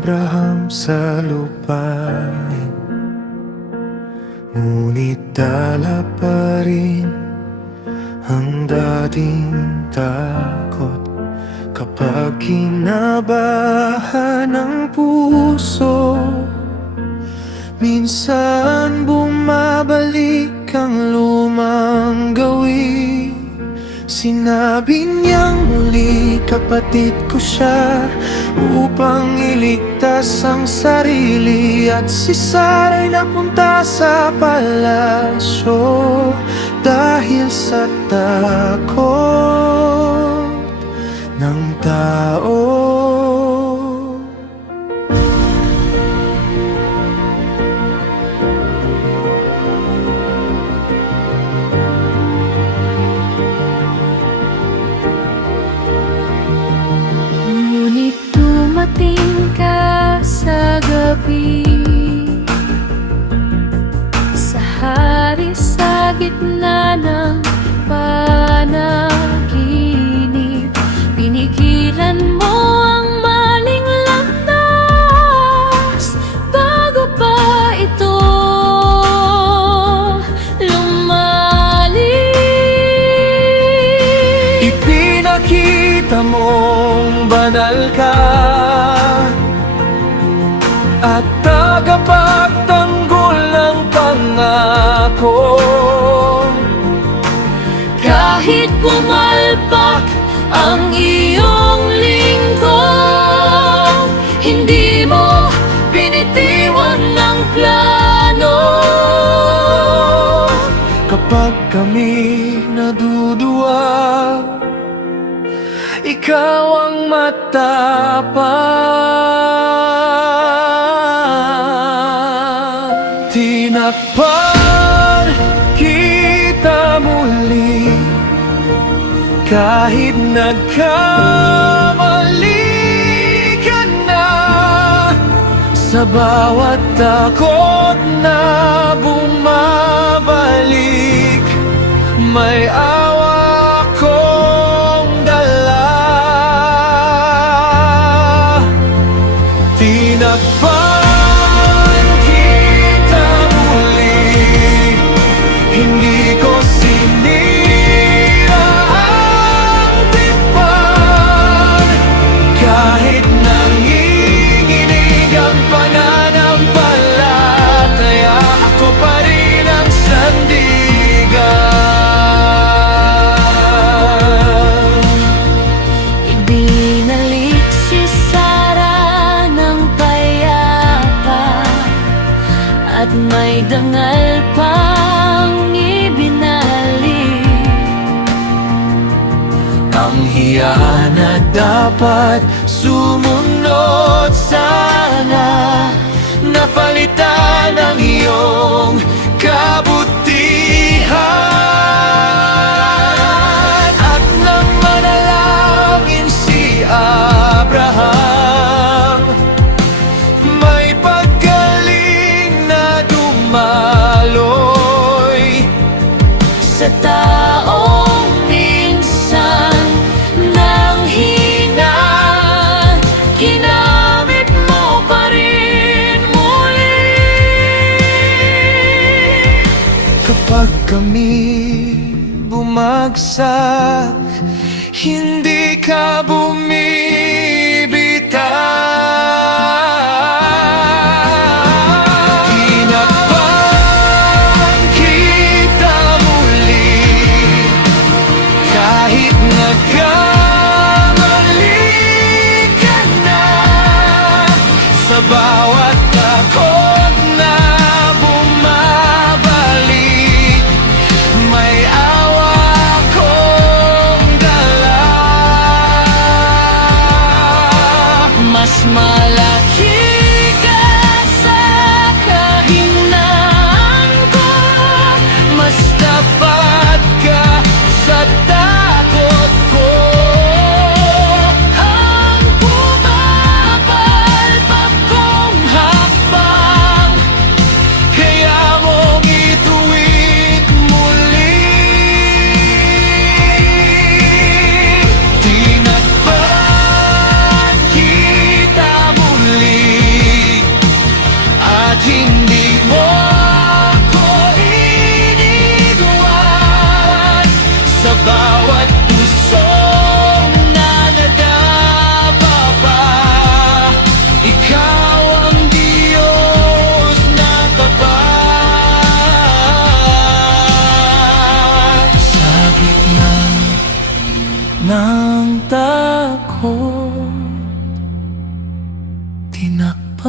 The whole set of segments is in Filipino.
Abraham sa lupain, ngunit dala pa rin ang dating takot. Kapag kinabahan ang puso, minsan bumabalik ang lumang gawin. Sinabi niyang muli, kapatid ko siya, upang iligtas ang sarili. At si Sara'y napunta sa palasyo dahil sa takot ng tao. Ngunit dumating ka sa gabi, sa hari sa gitna ng panaginip. Pinigilan mo ang maling landas bago pa ito lumalik. Ipinakita mong banal ka at tagapagtanggol ng pangako. Kahit pumalpak ang iyong lingkod, hindi mo binitiwan ng plano. Kapag kami naduduwag, ikaw ang matapang. Tinakpan kita muli, kahit nagkamali ka na. Sa bawat takot na bumabalik, may awa kong dala. Tinakpan kita muli, hindi ko sinira ang tipan. Kahit nanginginig ang pananampalataya, ako pa rin ang sandigan. Ibinalik si Sara ng payapa, at may dangal pang ibinalik. Ang hiya na dapat sumunod sana, napalitan ang iyong kabutihan. At nang manalangin si Abraham, may paggaling na dumaloy Sa taong minsan nang hina, ginamit mo pa rin muli. kapag kami bumagsak, hindi ka bumibitaw. Tinakpan kita muli, kahit nagkamali ka na. Sa bawat takot na bumabalik, may awa kong dala. Mas malaki ka sa kahinaan ko, Mas tapat ka sa takot ko. ang pumapalpak kong hakbang.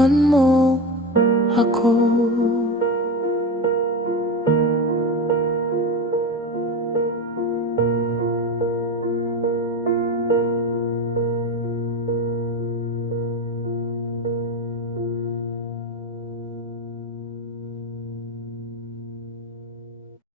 Paglaruan mo ako.